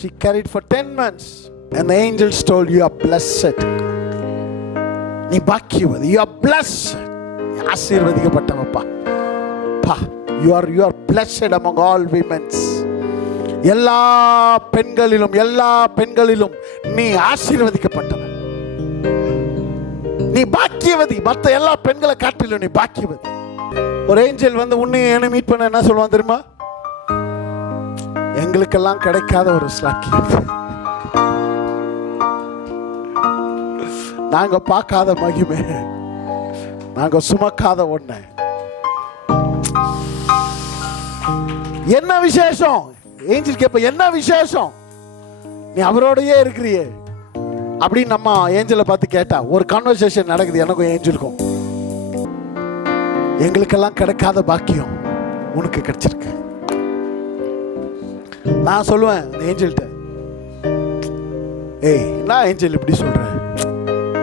She carried for 10 months. And the angels told, you are blessed. நீ பாக்கியவதி. You are blessed. ஆசீர்வதிக்கப்பட்டவப்பா. You are blessed among all women. எல்லா பெண்களிலும் நீ ஆசீர்வதிக்கப்பட்டவ. நீ பாக்கியவதி. மற்ற எல்லா பெண்களை காட்டிலும் நீ பாக்கியவதி. ஒரு ஏஞ்சல் வந்து உன்னை என்ன மீட் பண்ண என்ன சொல்லுவான் தெரியுமா? எங்களுக்கெல்லாம் கிடைக்காத ஒரு ஸ்லாக்கியம், நாங்க பார்க்காத மகிமை, நாங்க சுமக்காத ஒண்ணு. என்ன விசேஷம்? ஏஞ்சல் கேப்ப, என்ன விசேஷம் நீ அவரோடயே இருக்கிறியே அப்படின்னு நம்ம ஏஞ்சலை பார்த்து கேட்டா ஒரு கான்வர்சேஷன் நடக்குது எனக்கும் ஏஞ்சலுக்கும். எங்களுக்கெல்லாம் கிடைக்காத பாக்கியம் உனக்கு கிடைச்சிருக்கு. நான் சொல்லுவேன் அந்த ஏஞ்சல்கிட்ட, ஏய் என்ன ஏஞ்சல் இப்படி சொல்ற,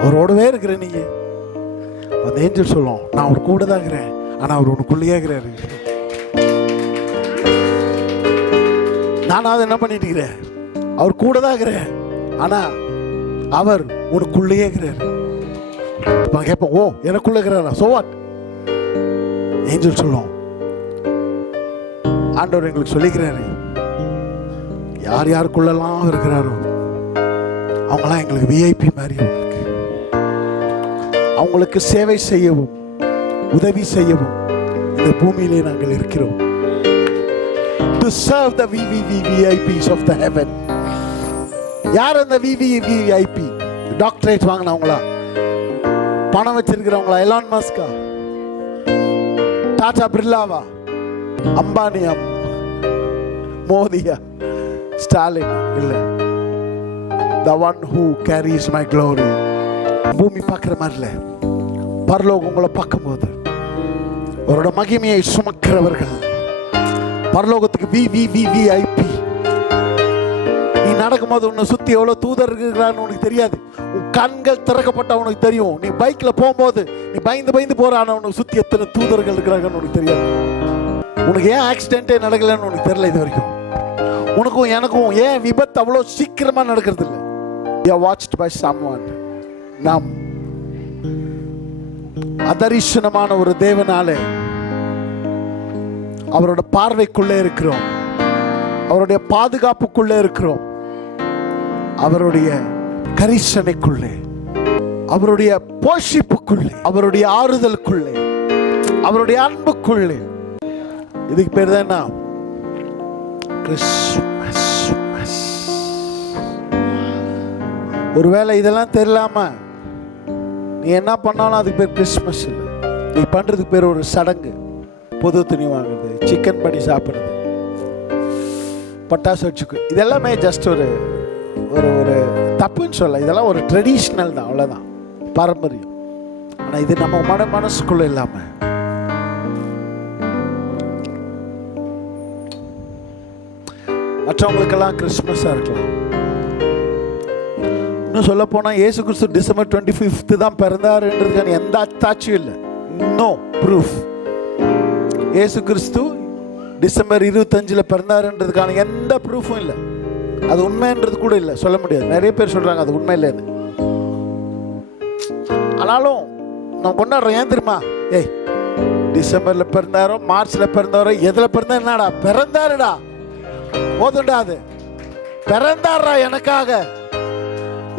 அவரோடவே இருக்கிற நீங்க. அந்த ஏஞ்சல் சொல்லும், நான் அவர் கூட தான் இருக்கிறேன், ஆனா அவர் உனக்குள்ளேயே இருக்கிறாரு. நானாவது என்ன பண்ணிட்டு இருக்கிறேன், அவர் கூட தான் இருக்கிறேன், ஆனா அவர் உனக்குள்ளேயே இருக்கிறாரு. கேட்போம், ஓ எனக்குள்ள இருக்கிறாரா, சோ வாட்? ஏஞ்சல் சொல்லும், ஆண்டவர் எங்களுக்கு சொல்லிக்கிறாரு, யார் யாருக்குள்ளெல்லாம் இருக்கிறாரோ அவங்களாம் எங்களுக்கு விஐபி மாதிரி. அவங்களுக்கு சேவை செய்யவும் உதவி செய்யவும் இந்த பூமியிலே நாங்கள் இருக்கிறோம். To serve the VVVIPs of the heaven. யார் அந்த VVVIP? டாக்டரேட் வாங்கினவங்களா, பணம் வச்சிருக்கிறவங்களா, எலான் மஸ்கா, டாடா பிர்லாவா, அம்பானியா, மோதியா, ஸ்டாலின்? இல்லை, the one who carries my glory. பூமி பார்க்குற மாதிரி இல்லை, பரலோகம் உங்களை பார்க்கும்போது அவரோட மகிமையை சுமக்கிறவர்கள் பரலோகத்துக்கு VVVIP. நீ நடக்கும்போது உன்னை சுத்தி எவ்வளவு தூதர் இருக்கிறான்னு உனக்கு தெரியாது. உன் கண்கள் திறக்கப்பட்ட உனக்கு தெரியும். நீ பைக்ல போகும்போது நீ பயந்து போற, ஆனா உனக்கு சுத்தி எத்தனை தூதர்கள் இருக்கிறாங்கன்னு உனக்கு தெரியாது. உனக்கு ஏன் ஆக்சிடென்டே நடக்கலன்னு உனக்கு தெரியல இது வரைக்கும். உனக்கும் எனக்கும் ஏன் விபத்து அவ்வளவு சீக்கிரமா நடக்கிறது இல்லை? You are watched by someone. நாம் அதரிசனமான ஒரு தேவனாலே அவரோட பார்வைக்குள்ளே இருக்கிறோம், அவருடைய பாதுகாப்புக்குள்ளே இருக்கிறோம், அவருடைய கரிசனைக்குள்ளே, அவருடைய போஷிப்புக்குள்ளே, அவருடைய ஆறுதலுக்குள்ளே, அவருடைய அன்புக்குள்ளே. இதுக்கு பேர் தான் என்ன? கிறிஸ்மஸ். ஒருவேளை இதெல்லாம் தெரியலாம நீ என்ன பண்ணாலும் அதுக்கு பேர் கிறிஸ்மஸ் இல்லை. நீ பண்றதுக்கு பேர் ஒரு சடங்கு. புது துணி வாங்குறது, சிக்கன் பண்ணி சாப்பிட்றது, பட்டாசு வச்சுக்கு, இதெல்லாமே ஜஸ்ட் ஒரு ஒரு தப்புன்னு சொல்ல, இதெல்லாம் ஒரு ட்ரெடிஷ்னல் தான், அவ்வளோதான், பாரம்பரியம். ஆனால் இது நம்ம மனசுக்குள்ள இல்லாம மற்றவங்களுக்கெல்லாம் கிறிஸ்மஸாக இருக்கலாம். இன்னும் சொல்ல போனால் இயேசு கிறிஸ்து டிசம்பர் 25 தான் பிறந்தாருன்றதுக்கான எந்த அத்தாட்சியும் இல்லை. No proof. இயேசு கிறிஸ்து டிசம்பர் 25 பிறந்தாருன்றதுக்கான எந்த ப்ரூஃபும் இல்லை. அது உண்மைன்றது கூட இல்லை, சொல்ல முடியாது. நிறைய பேர் சொல்றாங்க அது உண்மை இல்லைன்னு. ஆனாலும் நான் கொண்டாடுறோம். ஏன் தெரியுமா? ஏய், டிசம்பர்ல பிறந்தாரோ மார்ச்ல பிறந்தாரோ எதுல பிறந்தா என்னடா, பிறந்தாருடா, போதுண்டா. அது பிறந்தாரா, எனக்காக,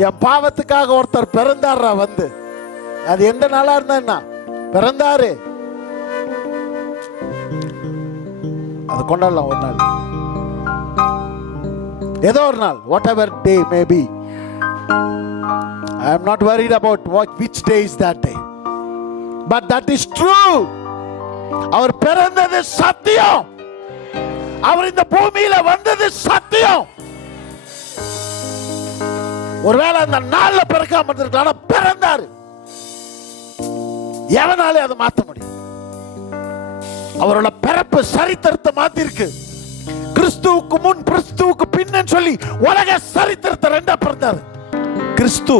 என் பாவத்துக்காக ஒருத்தர் பிறந்தாரா வந்து. அது எந்த நாளா இருந்தா என்ன, பிறந்தாரு. அது கொண்டாடலாம் ஒரு நாள், ஏதோ ஒரு நாள், what ever day may be. I am not worried about which day is that day, but that is true. அவர் பிறந்தது சத்தியம், அவர் இந்த பூமியில வந்தது சத்தியம். ஒருவேளை அந்த நாள்ல பிறக்காம இருந்திருக்கலாம், பிறந்தாரு. எவனாலே அதை மாற்ற முடியும்? அவரோட பிறப்பு சரித்திரத்தை மாத்திருக்கு. கிறிஸ்துவுக்கு முன் கிறிஸ்துவுக்கு பின்னு சொல்லி உலக சரித்திரத்தை ரெண்டா பிறந்தாரு. கிறிஸ்து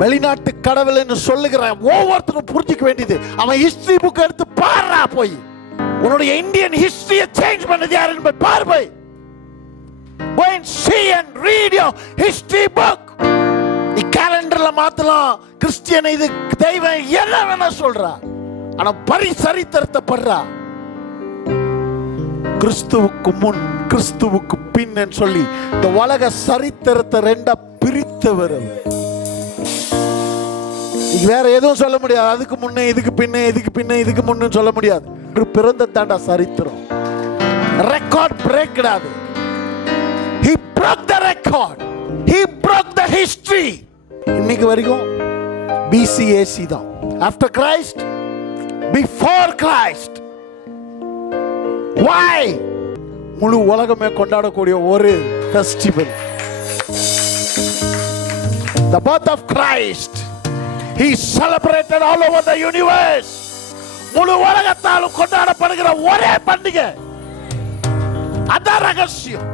வெளிநாட்டு கடவுள் என்று சொல்லுகிற ஒவ்வொருத்தரும் புரிஞ்சிக்க வேண்டியது, அவன் ஹிஸ்டரி புக் எடுத்து பாருடா, போய் உன்னுடைய இந்தியன் ஹிஸ்டரியை சேஞ்ச் பண்ணது யாருன்னு பாரு. போய் can read your history book. நீ கேலண்டர்ல மாத்தலாம் கிறிஸ்டியன், இது தெய்வம் என்ன வேணா சொல்றா, ஆனா சரித்திரத்தை படுறா. கிறிஸ்துவுக்கு முன் கிறிஸ்துவுக்கு பின் சொல்லி இந்த உலக சரித்திரத்தை ரெண்டா பிரித்தவர். வேற எதுவும் சொல்ல முடியாது. அதுக்கு முன்னே இதுக்கு பின்னே, இதுக்கு பின்னே இதுக்கு முன்னு சொல்ல முடியாது. பிறந்த தாண்டா சரித்திரம். ரெக்கார்ட் பிரேக் கிடையாது. He broke the record. He broke the history. இன்னைக்கு வரைக்கும் BCAC தான். After Christ, before Christ. Why? முழு உலகமே கொண்டாடக்கூடிய ஒரு festival. The birth of Christ. He celebrated all over the universe. முழு உலகத்தாலும் கொண்டாடப்படுகிற ஒரே பண்டிகை. அதான் ரகசியம்,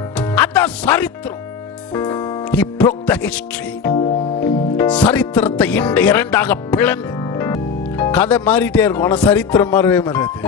அதான் சரித்திரம். He broke the history. சரித்திரத்தை இரண்டாக பிளந்து. கதை மாறிட்டே இருக்கும், ஆனா சரித்திரம் மாறவே மாறாது.